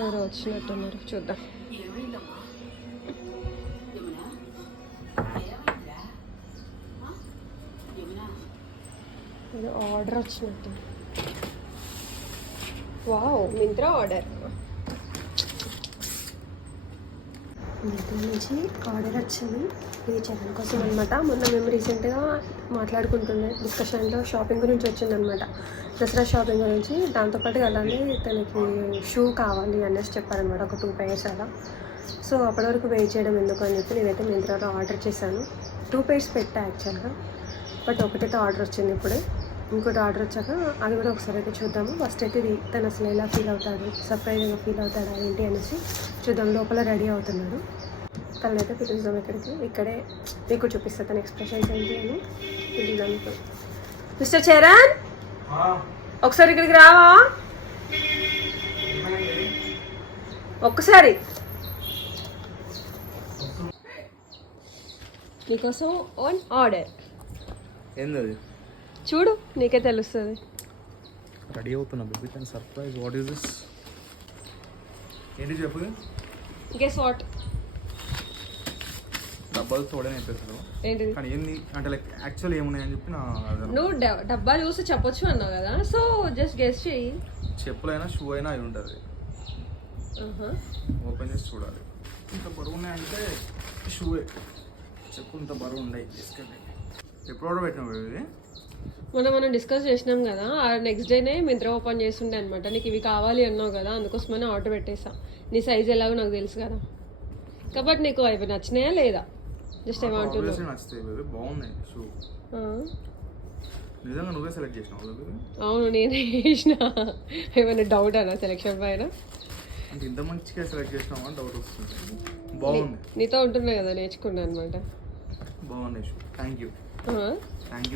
ఎవరో వచ్చినట్టున్నారు, చూద్దాం. ఏదో ఆర్డర్ వచ్చినట్టు. Wow, Myntra order. మింత్రా నుంచి ఆర్డర్ వచ్చింది ఈ చరణ్ కోసం అనమాట. మొన్న మేము రీసెంట్గా మాట్లాడుకుంటుండే డిస్కషన్లో షాపింగ్ గురించి వచ్చిందనమాట, దసరా షాపింగ్ గురించి. దాంతోపాటు అలానే తనకి షూ కావాలి అనేసి చెప్పారనమాట, ఒక 2 pairs అలా. సో అప్పటి వరకు వెయిట్ చేయడం ఎందుకు అని చెప్పి నేనైతే మింత్రాలో ఆర్డర్ చేశాను. 2 pairs పెట్టా యాక్చువల్గా, బట్ ఒకటైతే ఆర్డర్ వచ్చింది ఇప్పుడే. ఇంకోటి ఆర్డర్ వచ్చాక అది కూడా ఒకసారి అయితే చూద్దాము. ఫస్ట్ అయితే తను అసలు ఎలా ఫీల్ అవుతాడు, సర్ప్రైజ్గా ఫీల్ అవుతాడా ఏంటి అనేసి చూద్దాం. లోపల రెడీ అవుతున్నాడు. తనైతే పిలుద్దాం ఇక్కడే మీకు చూపిస్తా తన ఎక్స్ప్రెషన్స్ ఏంటి అని. పిలుద్దాం ఇప్పుడు. మిస్టర్ చరణ్, ఒకసారి ఇక్కడికి రావా? ఒక్కసారి నీకోసం ఆన్ ఆర్డర్. ఏంది చూడు, నీకే తెలుస్తుంది. రెడీ అవుతున్నా బేబీ, కానీ సర్ప్రైజ్. What is this? ఏంటి చెప్పు. Guess what? డబ్బాలు తోడని చెప్పేసారు. ఏంటిది? కానీ ఏంది అంటే లైక్ యాక్చువల్ ఏమున్నాయని చెప్పి నా నువ్వు డబ్బా చూసి చెప్పొచ్చు అన్నావు కదా, సో జస్ట్ గెస్ చెయ్యి. చెప్పులైనా షూ అయినా అయి ఉంటుంది. ఓపెన్ చేసి చూడాలి. ఇంత బరువు ఉన్నాయంటే షూయే. చెప్పు ఇంత బరువు ఉన్నాయి. ఎప్పుడు ఆర్డర్ పెట్టినావు ఇది? మనం డిస్కస్ చేసినాం కదా, ఆ నెక్స్ట్ డేనే మింత్రా ఓపెన్ చేస్తుండే అనమాట. నీకు ఇవి కావాలి అన్నావు కదా, అందుకోసమనే ఆర్డర్ పెట్టేసా. నీ సైజ్ ఎలాగో నాకు తెలుసు కదా, కాబట్టి నీకు అవి నచ్చినాయా లేదా? జస్ట్ ఏమంటున్నావు? నచ్చుతాయి బేబీ, బాగున్నాయి షూ. నిజంగా నువ్వే సెలెక్ట్ చేసినావు బేబీ? అవును, నేనే చేసిన. ఏమైనా డౌట్ అన్నా సెలెక్షన్ పైన? అంటే ఇంత మంచిగా సెలెక్ట్ చేసినావు అని డౌట్ వస్తుంది. బాగుంది. నీతో ఉంటున్నా కదా, నేర్చుకున్నా అనమాట. బాగున్నాయి shoe. Thank you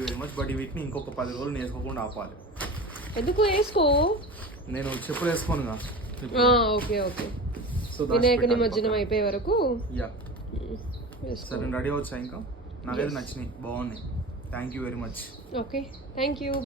very much. But వీటిని ఇంకొక 10 రోజులు నేర్చుకోకుండా ఆపాలి. ఎందుకు? వేసుకో. నేను చెప్పులు వేసుకోనుగా. ఓకే. సో వినాయక నిమజ్జనం అయిపోయే వరకు సరే రెడీ అవచ్చా? ఇంకా నాకైతే నచ్చినాయి, బాగున్నాయి. Thank you very much. Okay, thank you.